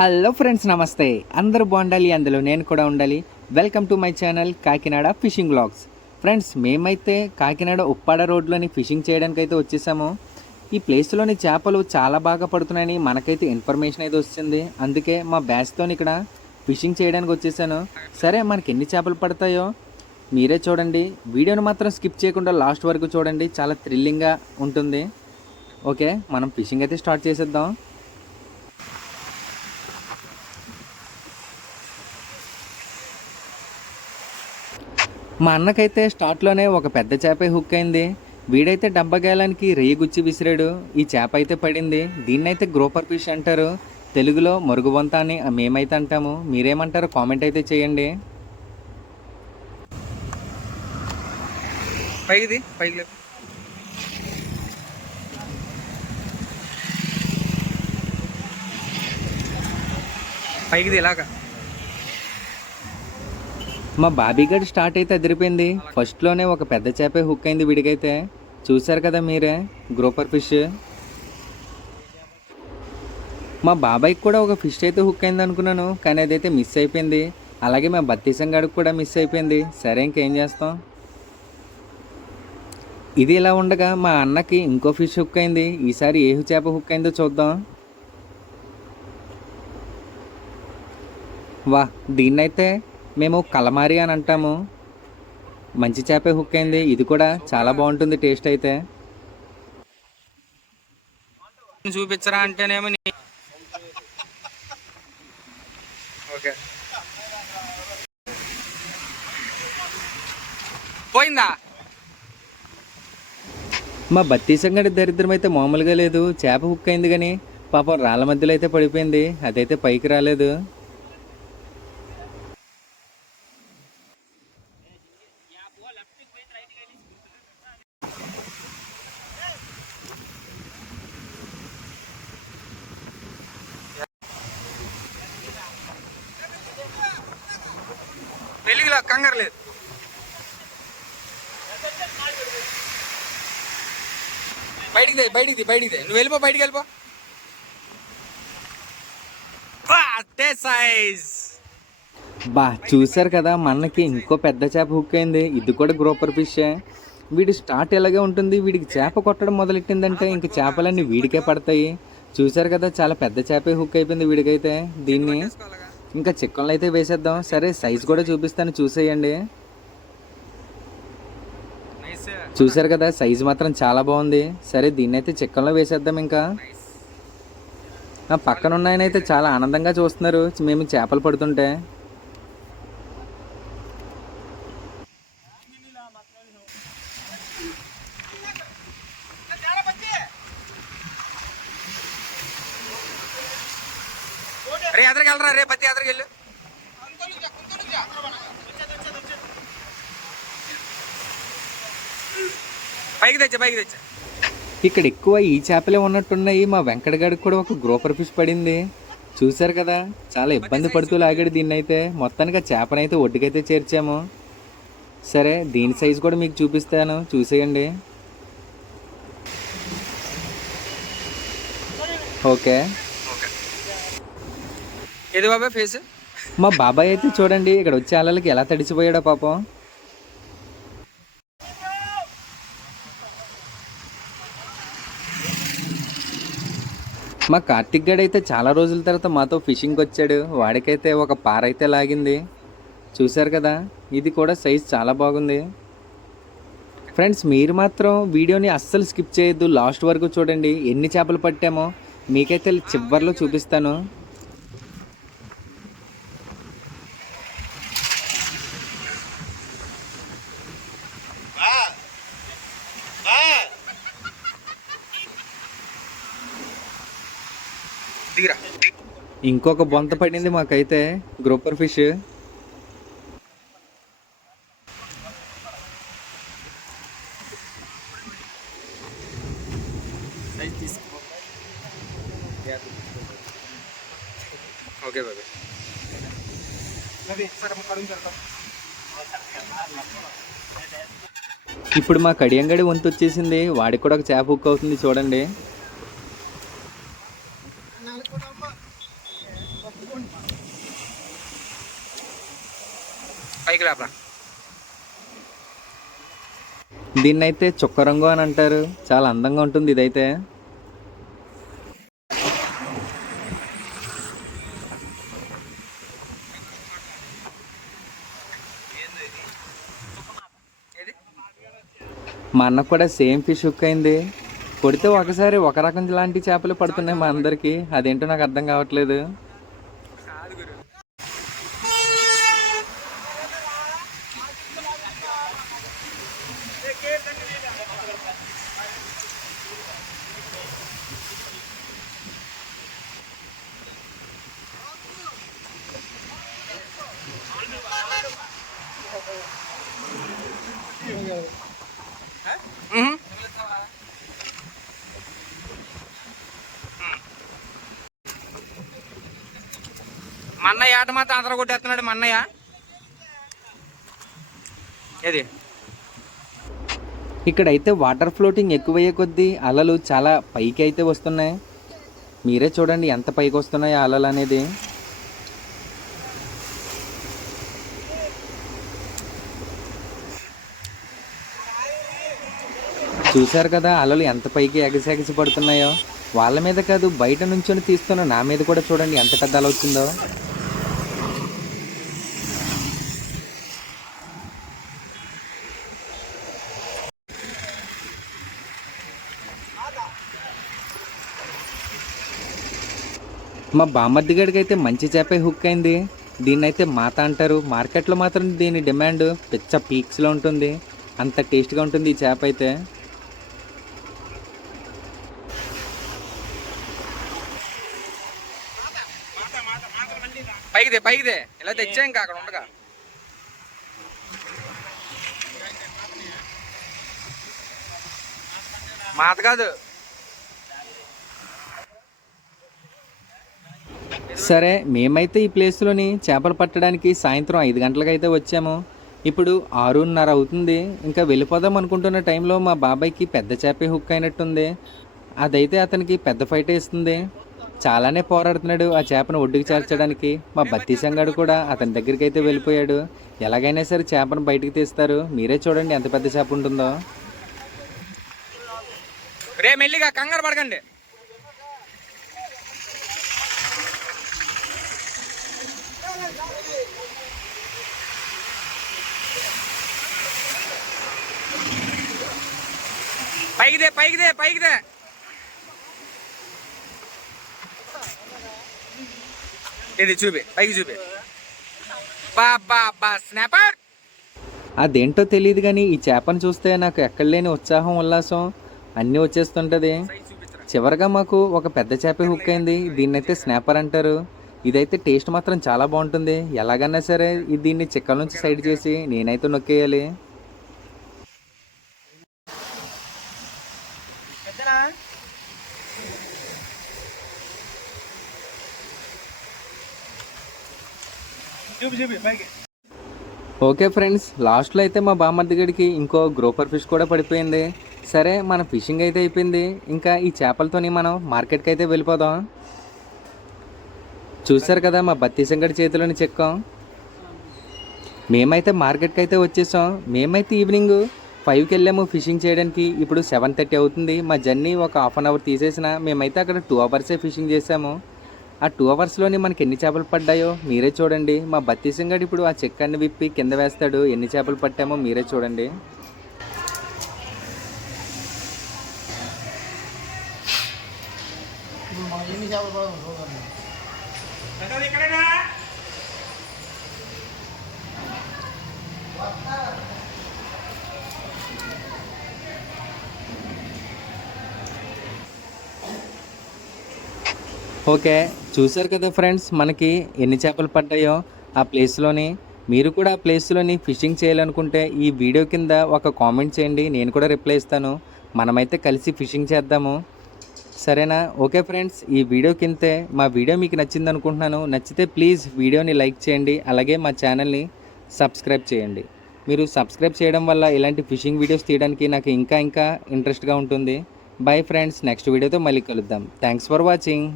Hello friends నమస్తే. అందరూ బాగుండాలి అందులో నేను కూడా ఉండాలి. Welcome to my channel Kakinada fishing blogs friends మేమైతే కాకినాడ ఉప్పాడ రోడ్లోని ఫిషింగ్ చేయడానికి అయితే వచ్చేసాము. ఈ ప్లేస్లోని చేపలు చాలా బాగా పడుతున్నాయని మనకైతే ఇన్ఫర్మేషన్ అయితే వచ్చింది. అందుకే మా బ్యాచ్తో ఇక్కడ ఫిషింగ్ చేయడానికి వచ్చేసాను. సరే మనకి ఎన్ని చేపలు పడతాయో మీరే చూడండి. వీడియోని మాత్రం స్కిప్ చేయకుండా లాస్ట్ వరకు చూడండి. చాలా థ్రిల్లింగ్గా ఉంటుంది. ఓకే మనం ఫిషింగ్ అయితే స్టార్ట్ చేసేద్దాం. మా అన్నకైతే స్టార్ట్లోనే ఒక పెద్ద చేపే హుక్ అయింది. వీడైతే డబ్బగాలానికి రెయ్యి గుచ్చి విసిరాడు. ఈ చేప అయితే పడింది. దీన్నైతే గ్రోపర్ ఫిష్ అంటారు. తెలుగులో మరుగుబొంత అని మేమైతే అంటాము. మీరేమంటారో కామెంట్ అయితే చేయండి. పైది పైకి పైకిది ఇలాగా. మా బాబీగడ్ స్టార్ట్ అయితే అదిరిపోయింది ఫస్ట్లోనే ఒక పెద్ద చేపే హుక్ అయింది విడిగైతే చూశారు కదా మీరే? గ్రూపర్ ఫిష్ మా బాబాయ్కి కూడా ఒక ఫిష్ అయితే హుక్ అయింది అనుకున్నాను కానీ అదైతే మిస్ అయిపోయింది. అలాగే మా బత్తీసం గడికి కూడా మిస్ అయిపోయింది. సరే ఇంకేం చేస్తాం? ఇది ఇలా ఉండగా మా అన్నకి ఇంకో ఫిష్ హుక్ అయింది. ఈసారి ఏ చేప హుక్ అయిందో చూద్దాం. వా దీన్నైతే మేము కలమారి అని అంటాము. మంచి చేపే హుక్ అయింది. ఇది కూడా చాలా బాగుంటుంది టేస్ట్ అయితే. చూపించరా అంటేనేమో నీ ఓకే. పోయిందా? మా బత్తీసంగడి దరిద్రం అయితే మామూలుగా లేదు. చేప హుక్ అయింది కానీ పాపం రాళ్ళ మధ్యలో అయితే పడిపోయింది. అదైతే పైకి రాలేదు. వెలిగిలా కంగారు లేదు. బయటికి దే బయటికి ది బయటికి దే. నువ్వు వెళ్ళిపో బయటికి వెళ్ళిపో. సైజ్ బా చూసారు కదా మనకి ఇంకో పెద్ద చేప హుక్ అయింది. ఇది కూడా గ్రోపర్ ఫిష్ వీడి స్టార్ట్ ఎలాగే ఉంటుంది? వీడికి చేప కొట్టడం మొదలెట్టిందంటే ఇంక చేపలన్నీ వీడికే పడతాయి. చూసారు కదా చాలా పెద్ద చేపే హుక్ అయిపోయింది వీడికైతే. దీన్ని ఇంకా చిక్కన్లు అయితే వేసేద్దాం. సరే సైజ్ కూడా చూపిస్తాను. చూసేయండి. చూసారు కదా సైజ్ మాత్రం చాలా బాగుంది. సరే దీన్ని అయితే చిక్కన్లో వేసేద్దాం ఇంకా. పక్కన ఉన్నాయని అయితే చాలా ఆనందంగా చూస్తున్నారు. మేము చేపలు పడుతుంటే రే ఎదరికి వెళ్ళరా రే పత్తి ఎదరికి వెళ్ళు పైకి తెచ్చా పైకి తెచ్చా. ఇక్కడ ఎక్కువ ఈ చేపలే ఉన్నట్టున్నాయి. మా వెంకటగాడికి కూడా ఒక గ్రోపర్ ఫిష్ పడింది. చూశారు కదా చాలా ఇబ్బంది పడుతూ లాగాడు దీన్ని అయితే మొత్తానికి ఆ చేపనైతే ఒడ్డుకైతే చేర్చాము. సరే దీని సైజ్ కూడా మీకు చూపిస్తాను. చూసేయండి. ఓకే. ఏది బాబాయ్ ఫేస్ మా బాబాయ్ అయితే చూడండి ఇక్కడ వచ్చే అలలకి ఎలా తడిచిపోయాడో పాపం. మా కార్తిక్ గడ్ అయితే చాలా రోజుల తర్వాత మాతో ఫిషింగ్కి వచ్చాడు. వాడికైతే ఒక పార అయితే లాగింది. చూశారు కదా ఇది కూడా సైజ్ చాలా బాగుంది. ఫ్రెండ్స్ మీరు మాత్రం వీడియోని అస్సలు స్కిప్ చేయొద్దు. లాస్ట్ వరకు చూడండి ఎన్ని చేపలు పట్టామో. మీకైతే చివరిలో చూపిస్తాను. దిగిరా ఇంకొక బొంత పడింది మాకైతే గ్రూపర్ ఫిష్ ఓకే ఇప్పుడు మా కడియంగడి వంతు వచ్చేసింది. వాడికి కూడా ఒక చేప హుక్ అవుతుంది చూడండి. పైకి లేపరా దీన్నైతే చుక్క రంగు అని అంటారు. చాలా అందంగా ఉంటుంది ఇదైతే. మా అన్న కూడా సేమ్ ఫిష్ హుక్ అయింది. కొడితే ఒకసారి ఒక రకం లాంటి చేపలు పడుతున్నాయి మా అందరికి. అదేంటో నాకు అర్థం కావట్లేదు కాదు గురు మ్మ్. అన్నయ్య ఆట మాత్రం అందరూ కొట్టేస్తున్నాడు మా అన్నయ్య ఏది? ఇక్కడైతే వాటర్ ఫ్లోటింగ్ ఎక్కువయ్యే కొద్దీ అలలు చాలా పైకి అయితే వస్తున్నాయి. మీరే చూడండి ఎంత పైకి వస్తున్నాయి అలలు అనేది. చూశారు కదా అలలు ఎంత పైకి ఎగసెగసి పడుతున్నాయో. వాళ్ళ మీద కాదు బయట నుంచొని తీస్తున్న నా మీద కూడా చూడండి ఎంత పెద్ద అల వచ్చిందో మా బామ్మర్ది గడికి అయితే మంచి చేపే హుక్ అయింది దీన్ని అయితే మాత అంటారు. మార్కెట్లో మాత్రం దీని డిమాండ్ పిచ్చ పీక్స్లో ఉంటుంది. అంత టేస్ట్గా ఉంటుంది ఈ చేప అయితే పైకిదే పైకిదే. ఇలా తెచ్చా ఇంకా అక్కడ ఉండగా. మాత కాదు. సరే మేమైతే ఈ ప్లేస్లోని చేపలు పట్టడానికి సాయంత్రం ఐదు గంటలకైతే వచ్చాము. ఇప్పుడు ఆరున్నర అవుతుంది. ఇంకా వెళ్ళిపోదాం అనుకుంటున్న టైంలో మా బాబాయ్కి పెద్ద చేపే హుక్ అయినట్టుంది. అదైతే అతనికి పెద్ద ఫైట్ ఇస్తుంది. చాలానే పోరాడుతున్నాడు ఆ చేపను ఒడ్డుకి చేర్చడానికి. మా బత్తి సంగాడు కూడా అతని దగ్గరికి అయితే వెళ్ళిపోయాడు. ఎలాగైనా సరే చేపను బయటికి తీస్తారు. మీరే చూడండి ఎంత పెద్ద చేప ఉంటుందో. రే మెల్లిగా కంగారు పడకండి. పైకిదే పైకిదే పైకిదే. ఇది చూపి పైకి చూపి. బా బా స్నాపర్. అదేంటో తెలియదు కానీ ఈ చేపను చూస్తే నాకు ఎక్కడ లేని ఉత్సాహం ఉల్లాసం అన్నీ వచ్చేస్తుంటుంది. చివరగా మాకు ఒక పెద్ద చేప హుక్ అయింది. దీన్నైతే స్నాపర్ అంటారు. ఇదైతే టేస్ట్ మాత్రం చాలా బాగుంటుంది. ఎలాగన్నా సరే ఇది దీన్ని చిక్కల నుంచి సైడ్ చేసి నేనైతే నొక్కేయాలి. చూపి చూపి పైకి. ఓకే ఫ్రెండ్స్ లాస్ట్లో అయితే మా బామ్మర్ది గడికి ఇంకో గ్రోపర్ ఫిష్ కూడా పడిపోయింది. సరే మన ఫిషింగ్ అయితే అయిపోయింది. ఇంకా ఈ చేపలతోని మనం మార్కెట్కి అయితే వెళ్ళిపోదాం. చూసారు కదా మా బత్తి సంగడి చేతిలోని చెక్కాం. మేమైతే మార్కెట్కి అయితే వచ్చేసాం. మేమైతే ఈవినింగ్ ఫైవ్కి వెళ్ళాము ఫిషింగ్ చేయడానికి. ఇప్పుడు సెవెన్ థర్టీ అవుతుంది. మా జర్నీ ఒక హాఫ్ అన్ అవర్ తీసేసిన. మేమైతే అక్కడ టూ అవర్సే ఫిషింగ్ చేసాము. ఆ టూ అవర్స్లోని మనకి ఎన్ని చేపలు పడ్డాయో మీరే చూడండి. మా బత్తి సింగడు ఇప్పుడు ఆ చెక్కన్ని విప్పి కింద వేస్తాడు. ఎన్ని చేపలు పట్టామో మీరే చూడండి. ఇక్కడేనా? ఓకే చూసారు కదా ఫ్రెండ్స్ మనకి ఎన్ని చేపలు పడ్డాయో ఆ ప్లేస్లోని. మీరు కూడా ఆ ప్లేస్లోని ఫిషింగ్ చేయాలనుకుంటే ఈ వీడియో కింద ఒక కామెంట్ చేయండి నేను కూడా రిప్లై ఇస్తాను. మనమైతే కలిసి ఫిషింగ్ చేద్దాము. సరేనా? ఓకే ఫ్రెండ్స్ ఈ వీడియో కిందే మా వీడియో మీకు నచ్చింది అనుకుంటున్నాను. నచ్చితే ప్లీజ్ వీడియోని లైక్ చేయండి అలాగే మా ఛానల్ని సబ్స్క్రైబ్ చేయండి. మీరు సబ్స్క్రైబ్ చేయడం వల్ల ఇలాంటి ఫిషింగ్ వీడియోస్ తీయడానికి నాకు ఇంకా ఇంకా ఇంట్రెస్ట్గా ఉంటుంది. బై ఫ్రెండ్స్ నెక్స్ట్ వీడియోతో మళ్ళీ కలుద్దాం. Thanks for watching.